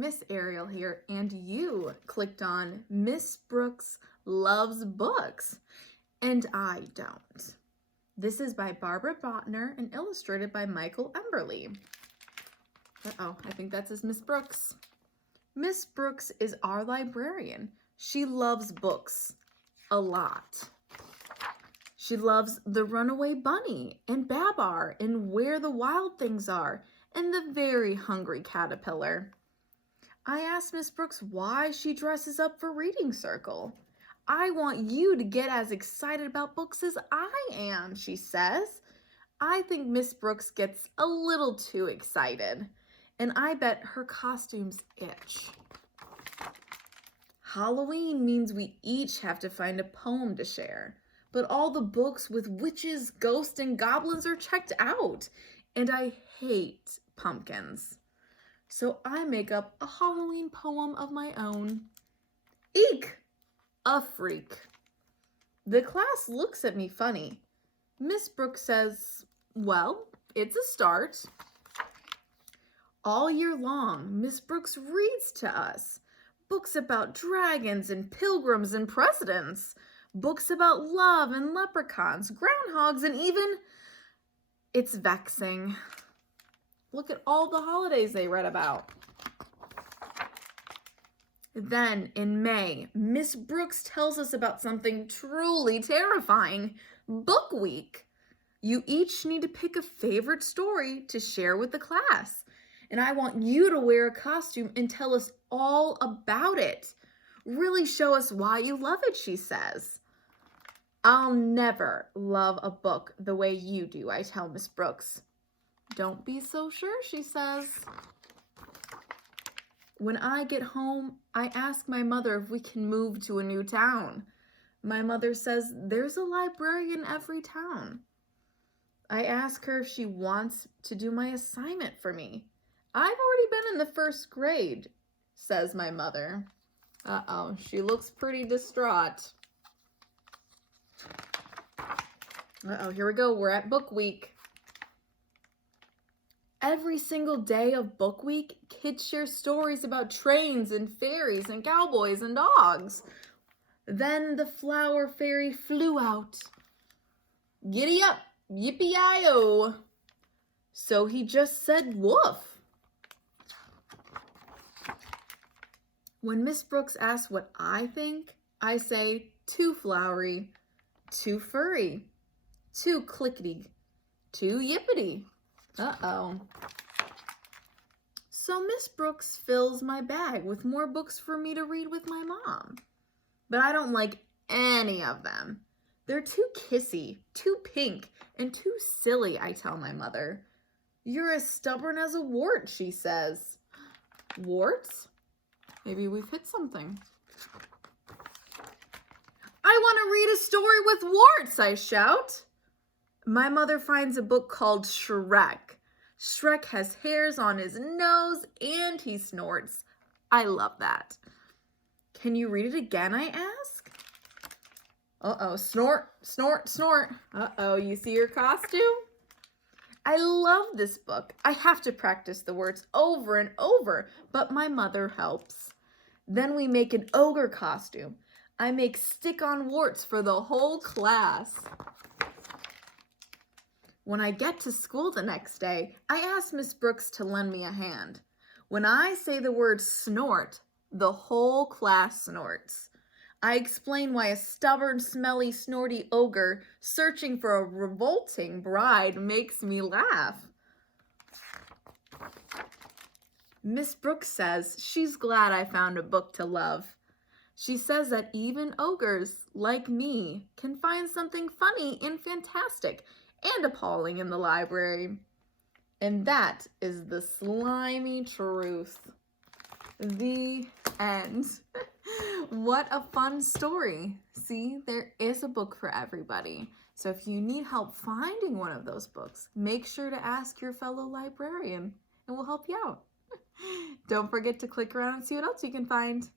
Miss Ariel here, and you clicked on Miss Brooks Loves Books, and I don't. This is by Barbara Bottner and illustrated by Michael Emberley. Uh-oh, I think that says Miss Brooks. Miss Brooks is our librarian. She loves books a lot. She loves The Runaway Bunny and Babar and Where the Wild Things Are and The Very Hungry Caterpillar. I asked Miss Brooks why she dresses up for reading circle. I want you to get as excited about books as I am, she says. I think Miss Brooks gets a little too excited, and I bet her costumes itch. Halloween means we each have to find a poem to share, but all the books with witches, ghosts, and goblins are checked out, and I hate pumpkins. So I make up a Halloween poem of my own. Eek! A freak. The class looks at me funny. Miss Brooks says, well, it's a start. All year long, Miss Brooks reads to us. Books about dragons and pilgrims and presidents. Books about love and leprechauns, groundhogs, and even... It's vexing. Look at all the holidays they read about. Then, in May, Miss Brooks tells us about something truly terrifying, Book Week. You each need to pick a favorite story to share with the class. And I want you to wear a costume and tell us all about it. Really show us why you love it, she says. I'll never love a book the way you do, I tell Miss Brooks. Don't be so sure, she says. When I get home, I ask my mother if we can move to a new town. My mother says there's a library in every town. I ask her if she wants to do my assignment for me. I've already been in the first grade, says my mother. Uh-oh, she looks pretty distraught. Uh-oh, here we go. We're at Book Week. Every single day of Book Week, kids share stories about trains and fairies and cowboys and dogs. Then the flower fairy flew out. Giddy up, yippee-yi-oh. So he just said woof. When Miss Brooks asks what I think, I say too flowery, too furry, too clickety, too yippity. Uh-oh. So Miss Brooks fills my bag with more books for me to read with my mom. But I don't like any of them. They're too kissy, too pink, and too silly, I tell my mother. You're as stubborn as a wart, she says. Warts? Maybe we've hit something. I want to read a story with warts, I shout. My mother finds a book called Shrek. Shrek has hairs on his nose and he snorts. I love that. Can you read it again, I ask? Uh-oh, snort, snort, snort. Uh-oh, you see your costume? I love this book. I have to practice the words over and over, but my mother helps. Then we make an ogre costume. I make stick-on warts for the whole class. When I get to school the next day, I ask Miss Brooks to lend me a hand. When I say the word snort, the whole class snorts. I explain why a stubborn, smelly, snorty ogre searching for a revolting bride makes me laugh. Miss Brooks says she's glad I found a book to love. She says that even ogres, like me, can find something funny and fantastic and appalling in the library. And that is the slimy truth. The end. What a fun story. See, there is a book for everybody. So if you need help finding one of those books, make sure to ask your fellow librarian and we'll help you out. Don't forget to click around and see what else you can find.